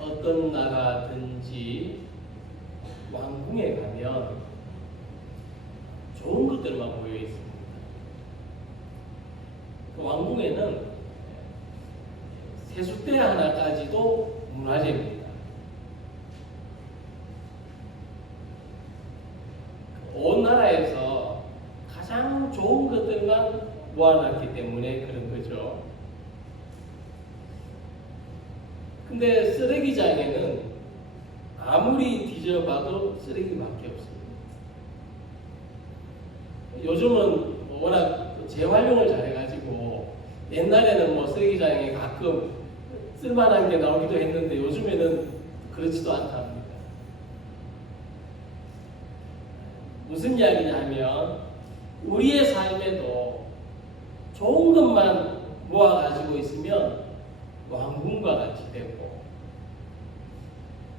어떤 나라든지 왕궁에 가면 좋은 것들만 모여 있습니다. 그 왕궁에는 세숫대 하나까지도 문화재입니다. 온 나라에서 가장 좋은 것들만 모아놨기 때문에 그런 거죠. 근데 쓰레기장에는 아무리 뒤져봐도 쓰레기밖에 없습니다. 요즘은 워낙 재활용을 잘해가지고 옛날에는 뭐 쓰레기장에 가끔 쓸만한 게 나오기도 했는데 요즘에는 그렇지도 않답니다. 무슨 이야기냐면 우리의 삶에도 좋은 것만 모아가지고 있으면 왕궁과 같이 되고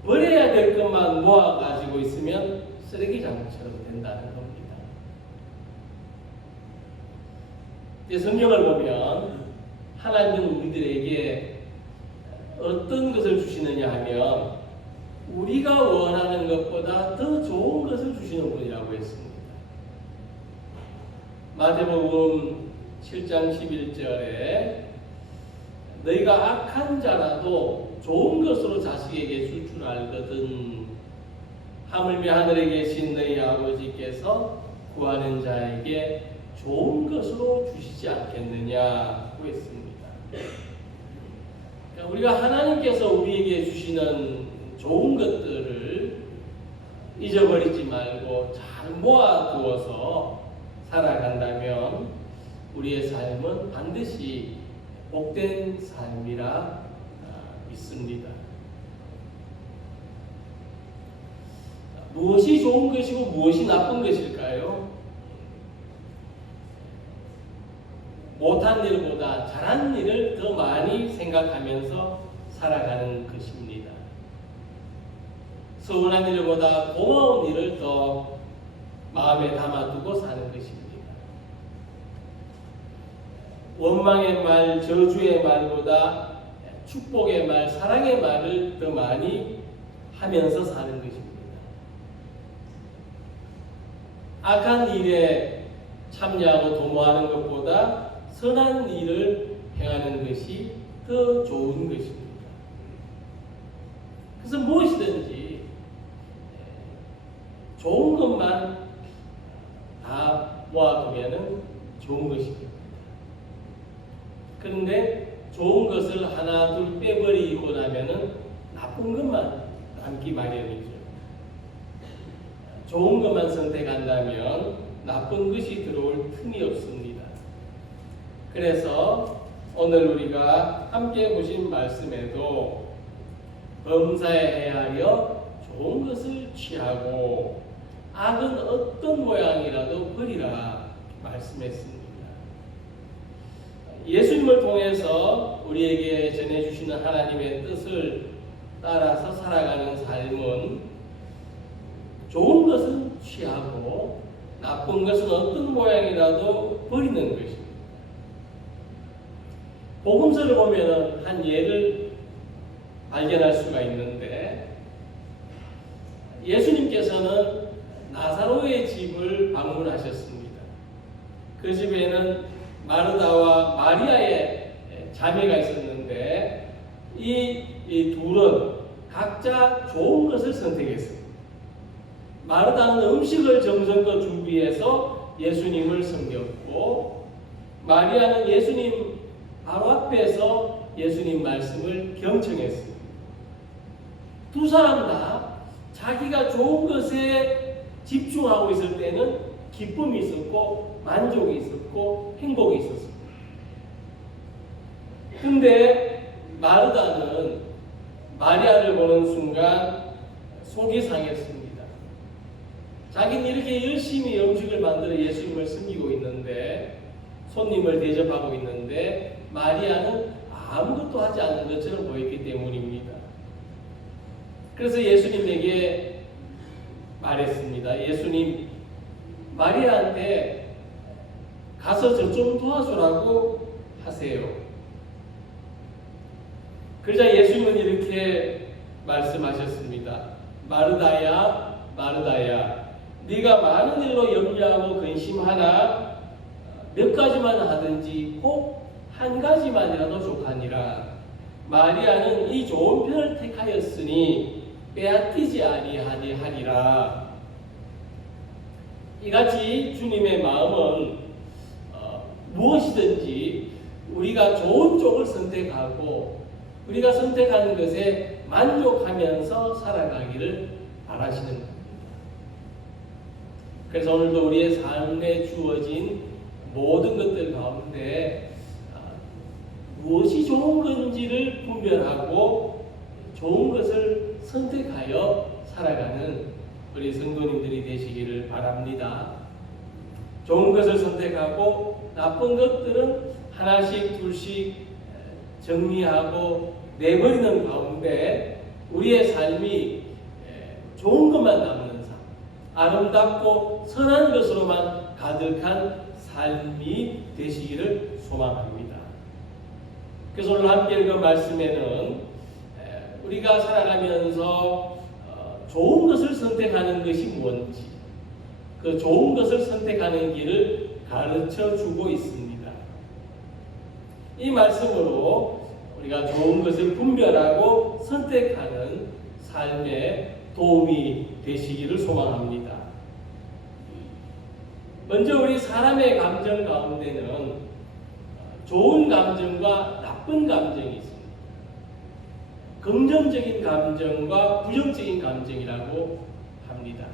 버려야 될 것만 모아가지고 있으면 쓰레기장처럼 된다는 겁니다. 성경을 보면 하나님은 우리들에게 어떤 것을 주시느냐 하면 우리가 원하는 것보다 더 좋은 것을 주시는 분이라고 했습니다. 마태복음 7장 11절에 너희가 악한 자라도 좋은 것으로 자식에게 줄 줄 알거든 하물며 하늘에 계신 너희 아버지께서 구하는 자에게 좋은 것으로 주시지 않겠느냐고 했습니다. 그러니까 우리가 하나님께서 우리에게 주시는 좋은 것들을 잊어버리지 말고 잘 모아두어서 살아간다면 우리의 삶은 반드시 복된 삶이라 믿습니다. 무엇이 좋은 것이고 무엇이 나쁜 것일까요? 못한 일보다 잘한 일을 더 많이 생각하면서 살아가는 것입니다. 서운한 일보다 고마운 일을 더 마음에 담아두고 사는 것입니다. 원망의 말, 저주의 말보다 축복의 말, 사랑의 말을 더 많이 하면서 사는 것입니다. 악한 일에 참여하고 도모하는 것보다 선한 일을 행하는 것이 더 좋은 것입니다. 그래서 무엇이든지 좋은 것만 다 모아두면 좋은 것입니다. 그런데 좋은 것을 하나 둘 빼버리고 나면은 나쁜 것만 남기 마련이죠. 좋은 것만 선택한다면 나쁜 것이 들어올 틈이 없습니다. 그래서 오늘 우리가 함께 보신 말씀에도 범사에 헤아려 좋은 것을 취하고 악은 어떤 모양이라도 버리라 말씀했습니다. 예수님을 통해서 우리에게 전해주시는 하나님의 뜻을 따라서 살아가는 삶은 좋은 것은 취하고 나쁜 것은 어떤 모양이라도 버리는 것입니다. 복음서를 보면 한 예를 발견할 수가 있는데 예수님께서는 나사로의 집을 방문하셨습니다. 그 집에는 마르다와 마리아의 자매가 있었는데 이 둘은 각자 좋은 것을 선택했습니다. 마르다는 음식을 정성껏 준비해서 예수님을 섬겼고 마리아는 예수님 바로 앞에서 예수님 말씀을 경청했습니다. 두 사람 다 자기가 좋은 것에 집중하고 있을 때는 기쁨이 있었고 만족이 있었고 행복이 있었습니다. 근데 마르다는 마리아를 보는 순간 속이 상했습니다. 자기는 이렇게 열심히 음식을 만들어 예수님을 섬기고 있는데 손님을 대접하고 있는데 마리아는 아무것도 하지 않는 것처럼 보였기 때문입니다. 그래서 예수님에게 말했습니다. 예수님, 마리아한테 가서 저 좀 도와주라고 하세요. 그러자 예수님은 이렇게 말씀하셨습니다. 마르다야, 마르다야, 네가 많은 일로 염려하고 근심하나 몇 가지만 하든지 혹 한 가지만이라도 족하니라. 마리아는 이 좋은 편을 택하였으니 빼앗기지 아니하리라. 이같이 주님의 마음은 무엇이든지 우리가 좋은 쪽을 선택하고 우리가 선택하는 것에 만족하면서 살아가기를 바라시는 겁니다. 그래서 오늘도 우리의 삶에 주어진 모든 것들 가운데 무엇이 좋은 건지를 분별하고 좋은 것을 선택하여 살아가는 우리 성도님들이 되시기를 바랍니다. 좋은 것을 선택하고 나쁜 것들은 하나씩 둘씩 정리하고 내버리는 가운데 우리의 삶이 좋은 것만 남는 삶, 아름답고 선한 것으로만 가득한 삶이 되시기를 소망합니다. 그래서 오늘 함께 읽은 말씀에는 우리가 살아가면서 좋은 것을 선택하는 것이 뭔지, 그 좋은 것을 선택하는 길을 가르쳐 주고 있습니다. 이 말씀으로 우리가 좋은 것을 분별하고 선택하는 삶에 도움이 되시기를 소망합니다. 먼저 우리 사람의 감정 가운데는 좋은 감정과 나쁜 감정이 있습니다. 긍정적인 감정과 부정적인 감정이라고 합니다.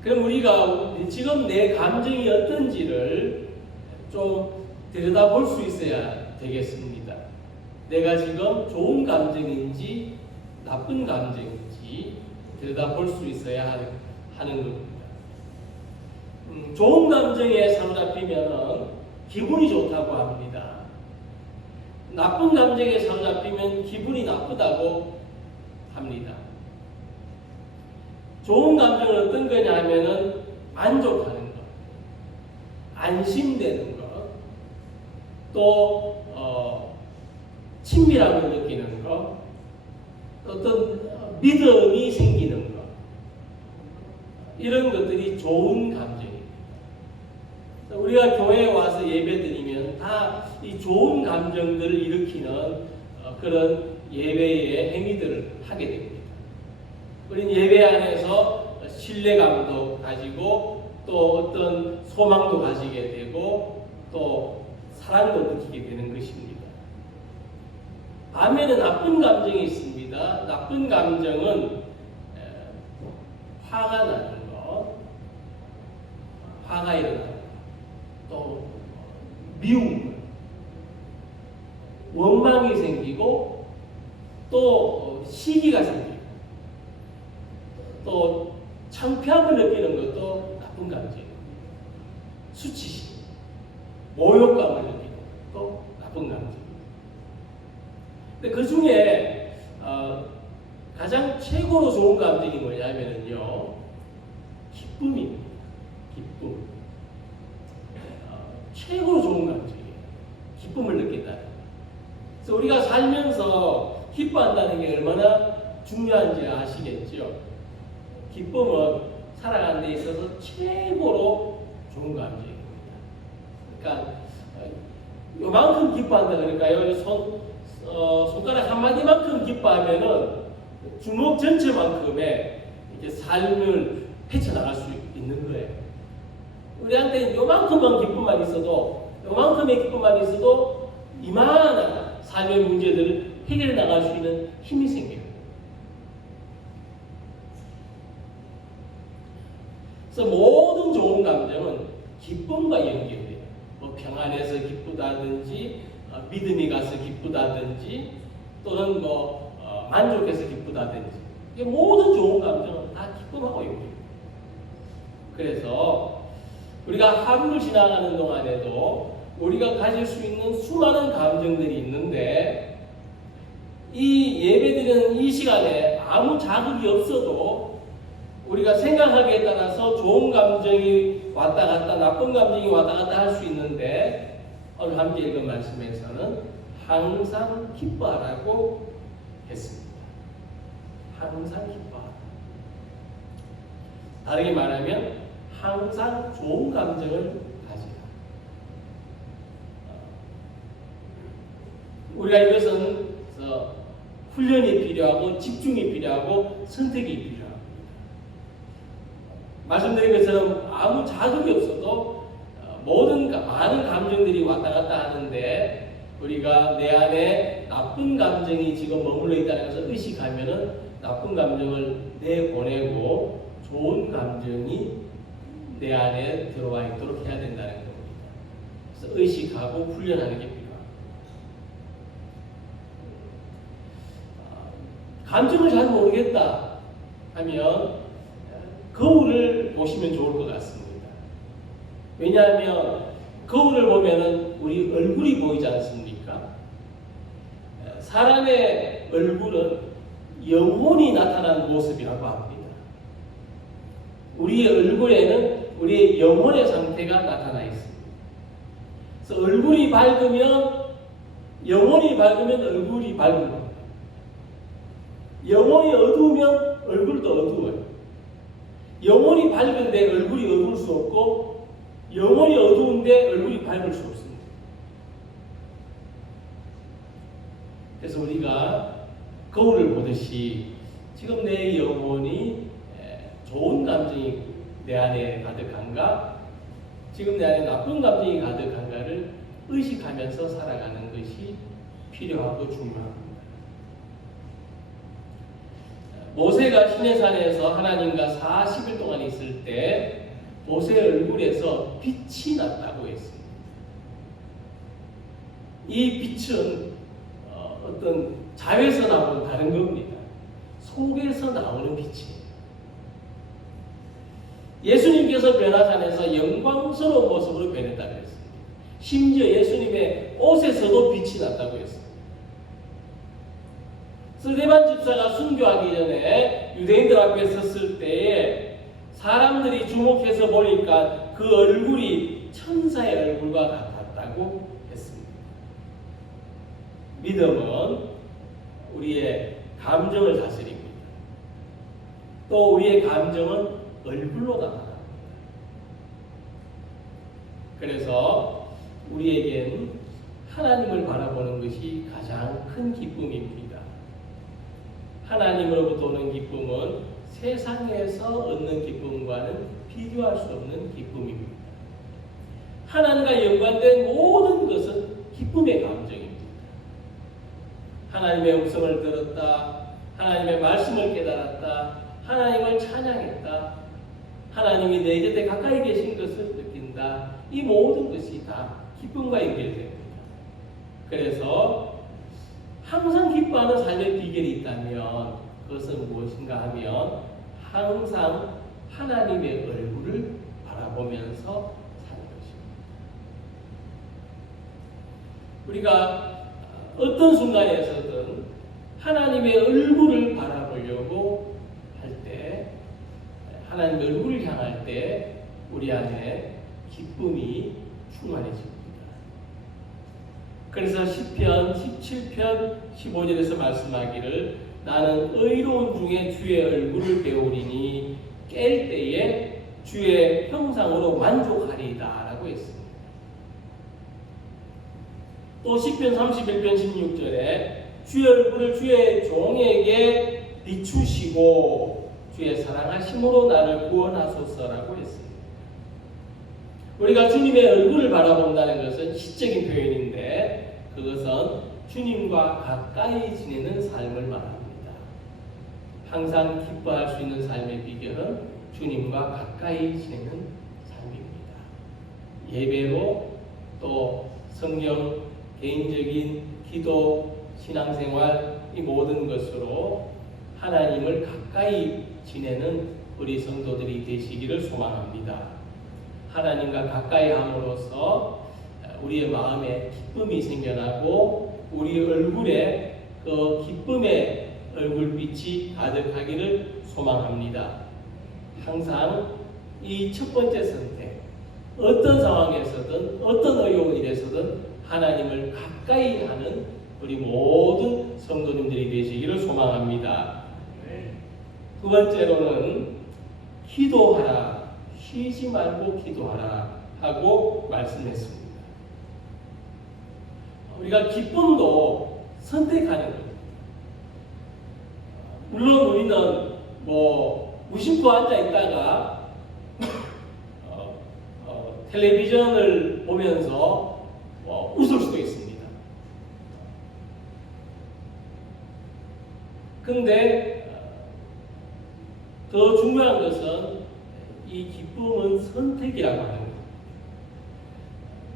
그럼 우리가 지금 내 감정이 어떤지를 좀 들여다볼 수 있어야 되겠습니다. 내가 지금 좋은 감정인지 나쁜 감정인지 들여다볼 수 있어야 하는 겁니다. 좋은 감정에 사로잡히면 기분이 좋다고 합니다. 나쁜 감정에 사로잡히면 기분이 나쁘다고 합니다. 좋은 감정은 어떤 거냐 하면은 만족하는 것, 안심되는 것, 또 친밀함을 느끼는 것, 어떤 믿음이 생기는 것, 이런 것들이 좋은 감정입니다. 우리가 교회에 와서 예배드리면 다 이 좋은 감정들을 일으키는 그런 예배의 행위들을 하게 됩니다. 우리는 예배 안에서 신뢰감도 가지고 또 어떤 소망도 가지게 되고 또 사랑도 느끼게 되는 것입니다. 반면에 나쁜 감정이 있습니다. 나쁜 감정은 화가 나는 것, 화가 일어나는 것, 또 미움, 원망이 생기고 또 시기가 생기고 또 창피함을 느끼는 것도 나쁜 감정입니다. 수치심, 모욕감을 느끼는 것도 나쁜 감정입니다. 근데 그 중에 가장 최고로 좋은 감정이 뭐냐면요, 기쁨입니다. 기쁨. 최고로 좋은 감정이에요. 기쁨을 느낀다. 그래서 우리가 살면서 기뻐한다는 게 얼마나 중요한지 아시겠죠? 기쁨은 살아가는 데 있어서 최고로 좋은 감정입니다. 그러니까 요만큼 기뻐한다 그러니까요. 손가락 한마디만큼 기뻐하면은 주먹 전체만큼의 이렇게 삶을 헤쳐나갈 수 있는 거예요. 우리한테 요만큼만 기쁨만 있어도, 요만큼의 기쁨만 있어도 이만한 삶의 문제들을 해결해 나갈 수 있는 힘이 생겨요. 그래서 모든 좋은 감정은 기쁨과 연결돼요. 뭐 평안해서 기쁘다든지, 믿음이 가서 기쁘다든지, 또는 만족해서 기쁘다든지, 이게 모든 좋은 감정은 다 기쁨하고 연결돼요. 그래서 우리가 하루를 지나가는 동안에도 우리가 가질 수 있는 수많은 감정들이 있는데, 이 예배드리는 이 시간에 아무 자극이 없어도 우리가 생각하기에 따라서 좋은 감정이 왔다 갔다, 나쁜 감정이 왔다 갔다 할 수 있는데, 오늘 함께 읽은 말씀에서는 항상 기뻐하라고 했습니다. 항상 기뻐하라. 다르게 말하면 항상 좋은 감정을 가지라. 우리가 이것은 훈련이 필요하고 집중이 필요하고 선택이 필요합니다. 말씀드린 것처럼 아무 자극이 없어도 많은 감정들이 왔다 갔다 하는데 우리가 내 안에 나쁜 감정이 지금 머물러 있다는 것을 의식하면은 나쁜 감정을 내보내고 좋은 감정이 내 안에 들어와 있도록 해야 된다는 겁니다. 그래서 의식하고 훈련하는 게 필요합니다. 감정을 잘 모르겠다 하면 거울을 보시면 좋을 것 같습니다. 왜냐하면 거울을 보면은 우리 얼굴이 보이지 않습니까? 사람의 얼굴은 영혼이 나타난 모습이라고 합니다. 우리의 얼굴에는 우리의 영혼의 상태가 나타나 있습니다. 그래서 얼굴이 밝으면 영혼이 밝으면 얼굴이 밝은 겁니다. 영혼이 어두우면 얼굴도 어두워요. 영혼이 밝은데 얼굴이 어두울 수 없고 영혼이 어두운데 얼굴이 밝을 수 없습니다. 그래서 우리가 거울을 보듯이 지금 내 영혼이 좋은 감정이 내 안에 가득한가, 지금 내 안에 나쁜 감정이 가득한가를 의식하면서 살아가는 것이 필요하고 중요합니다. 모세가 시내산에서 하나님과 40일 동안 있을 때 모세의 얼굴에서 빛이 났다고 했습니다. 이 빛은 어떤 자외에서 나오는 다른 겁니다. 속에서 나오는 빛이에요. 예수님께서 변화산에서 영광스러운 모습으로 변했다고 했습니다. 심지어 예수님의 옷에서도 빛이 났다고 했습니다. 스데반 집사가 순교하기 전에 유대인들 앞에 섰을 때에 사람들이 주목해서 보니까 그 얼굴이 천사의 얼굴과 같았다고 했습니다. 믿음은 우리의 감정을 다스립니다. 또 우리의 감정은 얼굴로 나타납니다. 그래서 우리에겐 하나님을 바라보는 것이 가장 큰 기쁨입니다. 하나님으로부터 오는 기쁨은 세상에서 얻는 기쁨과는 비교할 수 없는 기쁨입니다. 하나님과 연관된 모든 것은 기쁨의 감정입니다. 하나님의 음성을 들었다, 하나님의 말씀을 깨달았다, 하나님을 찬양했다, 하나님이 내 곁에 가까이 계신 것을 느낀다. 이 모든 것이 다 기쁨과 연결됩니다. 그래서 항상 기뻐하는 삶의 비결이 있다면 그것은 무엇인가 하면 항상 하나님의 얼굴을 바라보면서 사는 것입니다. 우리가 어떤 순간에서든 하나님의 얼굴을 바라보려고 할 때, 하나님의 얼굴을 향할 때 우리 안에 기쁨이 충만해집니다. 그래서 시편 17편 15절에서 말씀하기를 나는 의로운 중에 주의 얼굴을 배우리니 깰 때에 주의 형상으로 만족하리이다 라고 했습니다. 또 시편 31편 16절에 주의 얼굴을 주의 종에게 비추시고 주의 사랑하심으로 나를 구원하소서라고 했습니다. 우리가 주님의 얼굴을 바라본다는 것은 시적인 표현인데 그것은 주님과 가까이 지내는 삶을 말합니다. 항상 기뻐할 수 있는 삶의 비결은 주님과 가까이 지내는 삶입니다. 예배로 또 성경, 개인적인 기도, 신앙생활 이 모든 것으로 하나님을 가까이 지내는 우리 성도들이 되시기를 소망합니다. 하나님과 가까이 함으로써 우리의 마음에 기쁨이 생겨나고 우리 얼굴에 그 기쁨의 얼굴빛이 가득하기를 소망합니다. 항상 이 첫 번째 선택, 어떤 상황에서든 어떤 어려운 일에서든 하나님을 가까이 하는 우리 모든 성도님들이 되시기를 소망합니다. 두 번째로는 기도하라, 쉬지 말고 기도하라 하고 말씀했습니다. 우리가 기쁨도 선택하는 거예요. 물론 우리는 무심코 앉아 있다가 텔레비전을 보면서 웃을 수도 있습니다. 근데 더 중요한 것은 이 기쁨은 선택이라고 하는 거예요.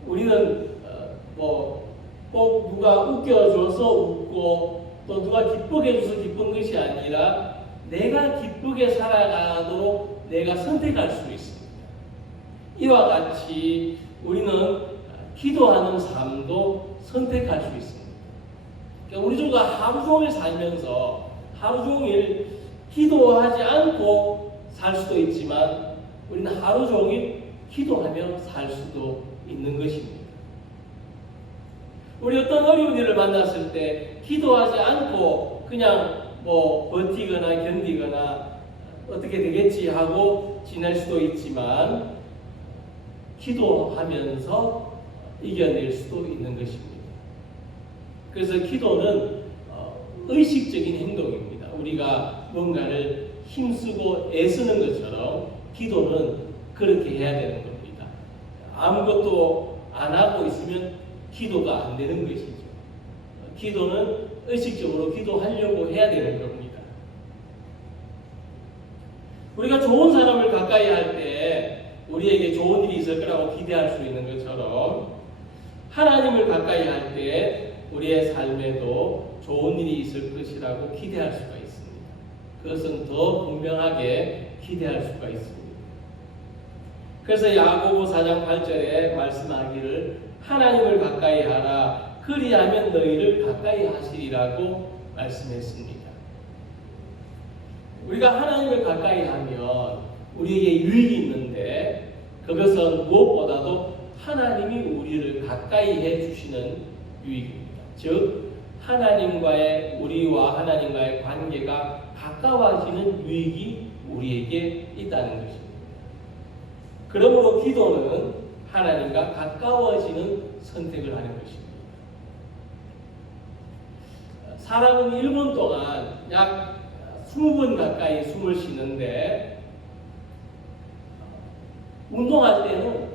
우리는 꼭 누가 웃겨줘서 웃고 또 누가 기쁘게 해줘서 기쁜 것이 아니라 내가 기쁘게 살아가도록 내가 선택할 수 있습니다. 이와 같이 우리는 기도하는 삶도 선택할 수 있습니다. 그러니까 우리 조가 하루 종일 살면서 하루 종일 기도하지 않고 살 수도 있지만 우리는 하루 종일 기도하며 살 수도 있는 것입니다. 우리 어떤 어려운 일을 만났을 때 기도하지 않고 그냥 버티거나 견디거나 어떻게 되겠지 하고 지낼 수도 있지만 기도하면서 이겨낼 수도 있는 것입니다. 그래서 기도는 의식적인 행동입니다. 우리가 뭔가를 힘쓰고 애쓰는 것처럼 기도는 그렇게 해야 되는 겁니다. 아무것도 안 하고 있으면 기도가 안 되는 것이죠. 기도는 의식적으로 기도하려고 해야 되는 겁니다. 우리가 좋은 사람을 가까이 할 때 우리에게 좋은 일이 있을 거라고 기대할 수 있는 것처럼 하나님을 가까이 할 때 우리의 삶에도 좋은 일이 있을 것이라고 기대할 수가 있습니다. 그것은 더 분명하게 기대할 수가 있습니다. 그래서 야고보 4장 8절에 말씀하기를 하나님을 가까이 하라 그리하면 너희를 가까이 하시리라고 말씀했습니다. 우리가 하나님을 가까이 하면 우리에게 유익이 있는데 그것은 무엇보다도 하나님이 우리를 가까이 해주시는 유익입니다. 즉 우리와 하나님과의 관계가 가까워지는 유익이 우리에게 있다는 것입니다. 그러므로 기도는 하나님과 가까워지는 선택을 하는 것입니다. 사람은 1분 동안 약 20번 가까이 숨을 쉬는데 운동할 때는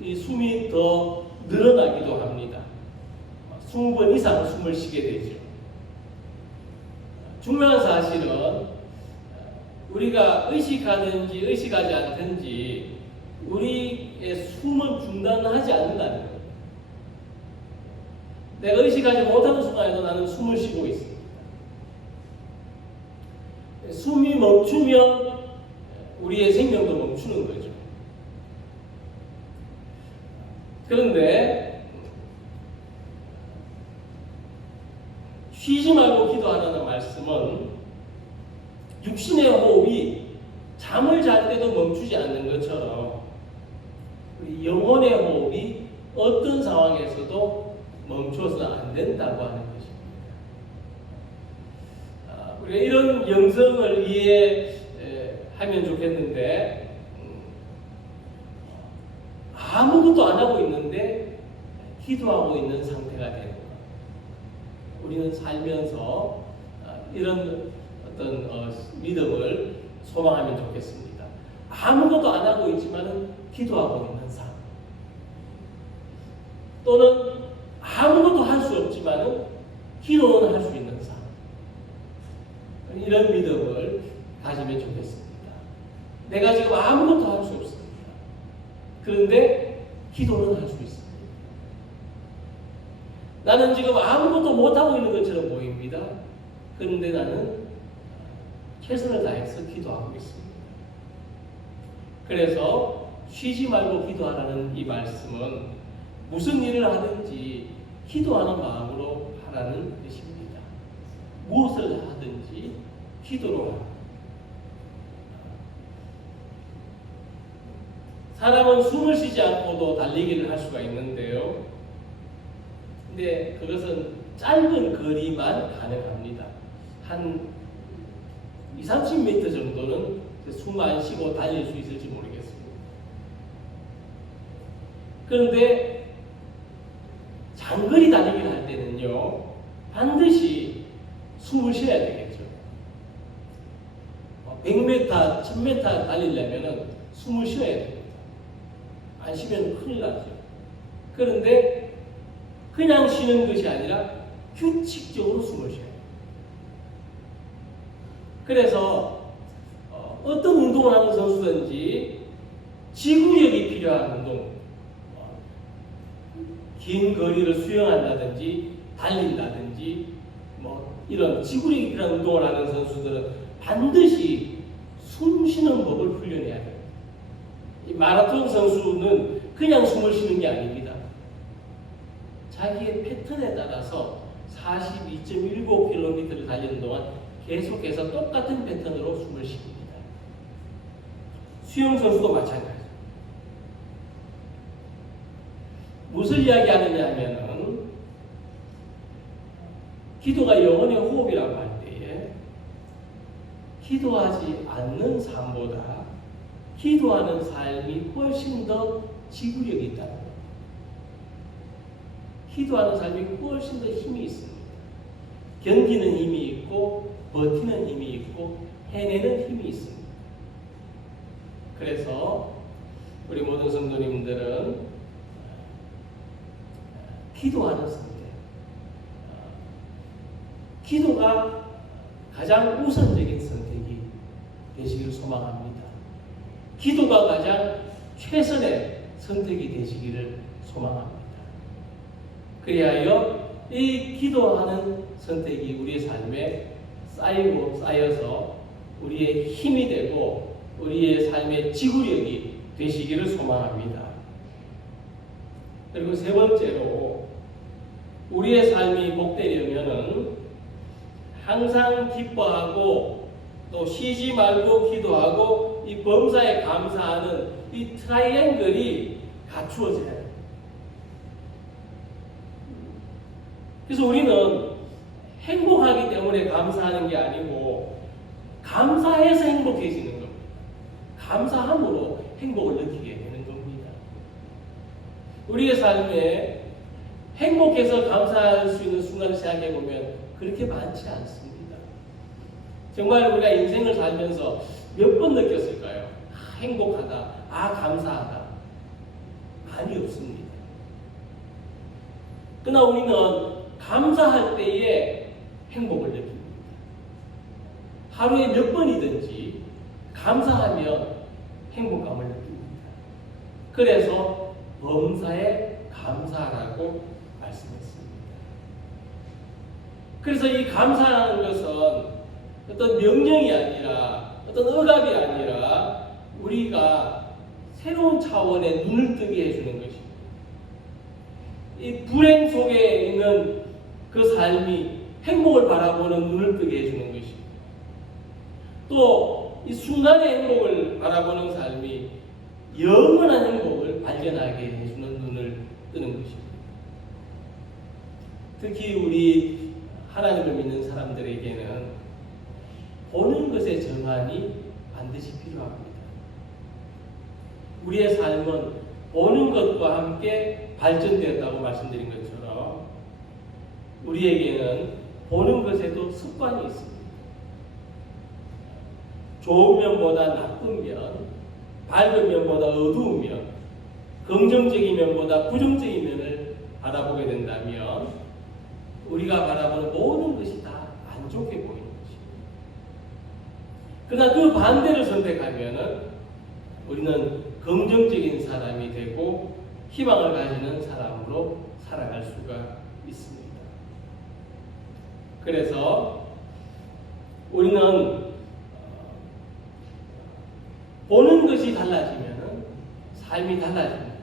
이 숨이 더 늘어나기도 합니다. 20번 이상 숨을 쉬게 되죠. 중요한 사실은 우리가 의식하든지 의식하지 않든지 우리의 숨은 중단하지 않는다는 거예요. 내가 의식하지 못하는 순간에도 나는 숨을 쉬고 있습니다. 숨이 멈추면 우리의 생명도 멈추는 거죠. 그런데 쉬지 말고 기도하라는 말씀은 육신의 호흡이 잠을 잘 때도 멈추지 않는 것처럼 우리 영혼의 호흡이 어떤 상황에서도 멈춰서는 안 된다고 하는 것입니다. 우리가 이런 영성을 이해하면 좋겠는데 아무것도 안 하고 있는데 기도하고 있는 상태가 되는 것. 우리는 살면서 이런 어떤 믿음을 소망하면 좋겠습니다. 아무것도 안 하고 있지만은 기도하고 있는 삶. 또는 아무것도 할 수 없지만은 기도는 할 수 있는 삶. 이런 믿음을 가지면 좋겠습니다. 내가 지금 아무것도 할 수 없습니다. 그런데 기도는 할 수 있습니다. 나는 지금 아무것도 못하고 있는 것처럼 보입니다. 그런데 나는 최선을 다해서 기도하고 있습니다. 그래서 쉬지 말고 기도하라는 이 말씀은 무슨 일을 하든지 기도하는 마음으로 하라는 뜻입니다. 무엇을 하든지 기도로 하라. 사람은 숨을 쉬지 않고도 달리기를 할 수가 있는데요. 근데 그것은 짧은 거리만 가능합니다. 한 20-30m 정도는 숨 안 쉬고 달릴 수 있을지 모르겠습니다. 그런데 장거리 달리기를 할 때는요, 반드시 숨을 쉬어야 되겠죠. 100m, 1000m 달리려면 숨을 쉬어야 됩니다. 안 쉬면 큰일 나죠. 그런데 그냥 쉬는 것이 아니라 규칙적으로 숨을 쉬어요. 그래서 어떤 운동을 하는 선수든지 지구력이 필요한 운동, 긴 거리를 수영한다든지 달린다든지 이런 지구력이 필요한 운동을 하는 선수들은 반드시 숨 쉬는 법을 훈련해야 돼요. 이 마라톤 선수는 그냥 숨을 쉬는 게 아닙니다. 자기의 패턴에 따라서 42.19km를 달리는 동안 계속해서 똑같은 패턴으로 숨을 쉽니다. 수영 선수도 마찬가지입니다. 무엇을 이야기하느냐 하면은 기도가 영혼의 호흡이라고 할 때에 기도하지 않는 삶보다 기도하는 삶이 훨씬 더 지구력이 있다는 겁니다. 기도하는 삶이 훨씬 더 힘이 있습니다. 견디는 힘이 있고 버티는 힘이 있고 해내는 힘이 있습니다. 그래서 우리 모든 성도님들은 기도하는 선택, 기도가 가장 우선적인 선택이 되시기를 소망합니다. 기도가 가장 최선의 선택이 되시기를 소망합니다. 그리하여 이 기도하는 선택이 우리의 삶에 쌓여서 우리의 힘이 되고 우리의 삶의 지구력이 되시기를 소망합니다. 그리고 세 번째로 우리의 삶이 복되려면은 항상 기뻐하고 또 쉬지 말고 기도하고 이 범사에 감사하는 이 트라이앵글이 갖추어져야 돼요. 그래서 우리는 행복하기 때문에 감사하는 게 아니고 감사해서 행복해지는 겁니다. 감사함으로 행복을 느끼게 되는 겁니다. 우리의 삶에 행복해서 감사할 수 있는 순간을 생각해 보면 그렇게 많지 않습니다. 정말 우리가 인생을 살면서 몇 번 느꼈을까요? 행복하다, 감사하다. 많이 없습니다. 그러나 우리는 감사할 때에 행복을 느낍니다. 하루에 몇 번이든지 감사하면 행복감을 느낍니다. 그래서 범사에 감사라고 말씀했습니다. 그래서 이 감사라는 것은 어떤 명령이 아니라 어떤 억압이 아니라 우리가 새로운 차원의 눈을 뜨게 해주는 것입니다. 이 불행 속에 있는 그 삶이 행복을 바라보는 눈을 뜨게 해주는 것입니다. 또 이 순간의 행복을 바라보는 삶이 영원한 행복을 발견하게 해주는 눈을 뜨는 것입니다. 특히 우리 하나님을 믿는 사람들에게는 보는 것의 정한이 반드시 필요합니다. 우리의 삶은 보는 것과 함께 발전되었다고 말씀드린 것처럼 우리에게는 보는 것에도 습관이 있습니다. 좋은 면보다 나쁜 면, 밝은 면보다 어두운 면, 긍정적인 면보다 부정적인 면을 바라보게 된다면 우리가 바라보는 모든 것이 다 안 좋게 보이는 것입니다. 그러나 그 반대를 선택하면 우리는 긍정적인 사람이 되고 희망을 가지는 사람으로 살아갈 수가 있습니다. 그래서 우리는 보는 것이 달라지면 삶이 달라집니다.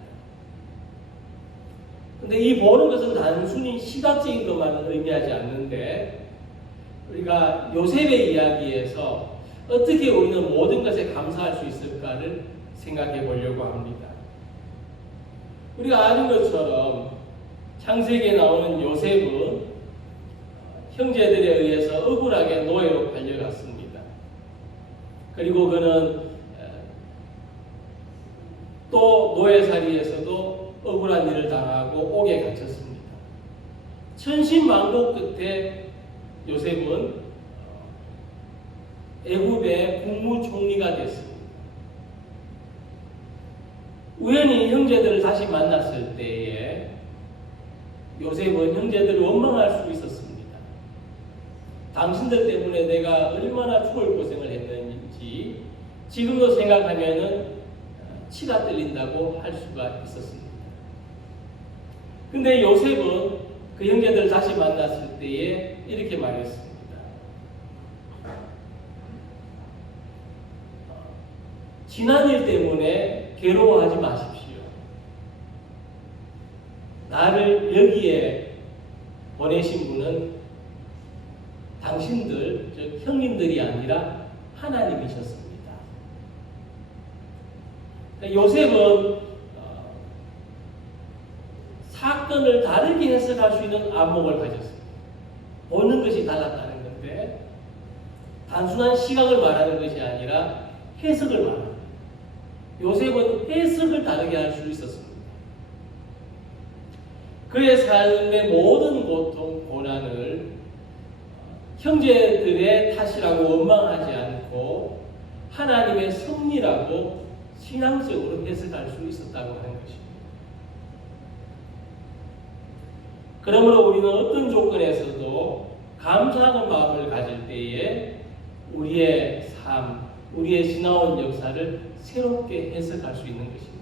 그런데 이 보는 것은 단순히 시각적인 것만을 의미하지 않는데 우리가 요셉의 이야기에서 어떻게 우리는 모든 것에 감사할 수 있을까를 생각해 보려고 합니다. 우리가 아는 것처럼 창세기에 나오는 요셉은 형제들에 의해서 억울하게 노예로 팔려갔습니다. 그리고 그는 또 노예살이에서도 억울한 일을 당하고 옥에 갇혔습니다. 천신만고 끝에 요셉은 애굽의 국무총리가 됐습니다. 우연히 형제들을 다시 만났을 때에 요셉은 형제들을 원망할 수 있었습니다. 당신들 때문에 내가 얼마나 죽을 고생을 했는지 지금도 생각하면은 치가 떨린다고 할 수가 있었습니다. 근데 요셉은 그 형제들을 다시 만났을 때에 이렇게 말했습니다. 지난 일 때문에 괴로워하지 마십시오. 나를 여기에 보내신 분은 당신들, 즉 형님들이 아니라 하나님이셨습니다. 요셉은 사건을 다르게 해석할 수 있는 안목을 가졌습니다. 보는 것이 달랐다는 건데 단순한 시각을 말하는 것이 아니라 해석을 말합니다. 요셉은 해석을 다르게 할 수 있었습니다. 그의 삶의 모든 고통, 고난을 형제들의 탓이라고 원망하지 않고 하나님의 섭리라고 신앙적으로 해석할 수 있었다고 하는 것입니다. 그러므로 우리는 어떤 조건에서도 감사하는 마음을 가질 때에 우리의 삶, 우리의 지나온 역사를 새롭게 해석할 수 있는 것입니다.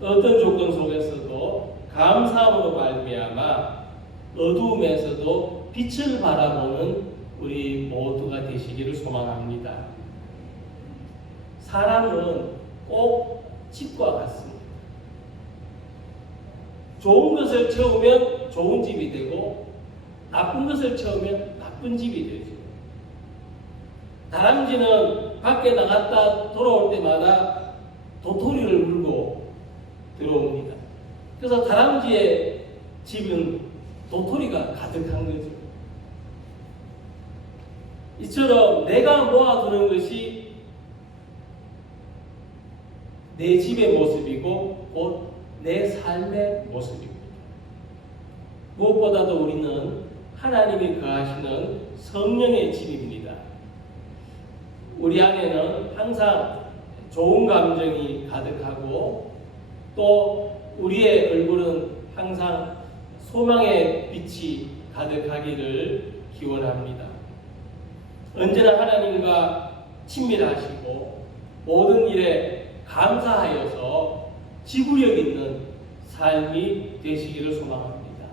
어떤 조건 속에서도 감사함으로 말미암아 어두움에서도 빛을 바라보는 우리 모두가 되시기를 소망합니다. 사람은 꼭 집과 같습니다. 좋은 것을 채우면 좋은 집이 되고 나쁜 것을 채우면 나쁜 집이 되죠. 다람쥐는 밖에 나갔다 돌아올 때마다 도토리를 물고 들어옵니다. 그래서 다람쥐의 집은 도토리가 가득한 거죠. 이처럼 내가 모아두는 것이 내 집의 모습이고 곧 내 삶의 모습입니다. 무엇보다도 우리는 하나님이 거하시는 성령의 집입니다. 우리 안에는 항상 좋은 감정이 가득하고 또 우리의 얼굴은 항상 소망의 빛이 가득하기를 기원합니다. 언제나 하나님과 친밀하시고 모든 일에 감사하여서 지구력 있는 삶이 되시기를 소망합니다.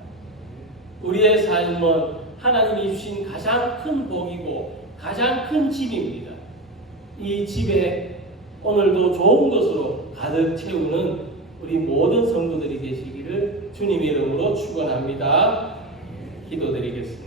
우리의 삶은 하나님이 주신 가장 큰 복이고 가장 큰 집입니다. 이 집에 오늘도 좋은 것으로 가득 채우는 우리 모든 성도들이 되시기를 주님의 이름으로 축원합니다. 기도드리겠습니다.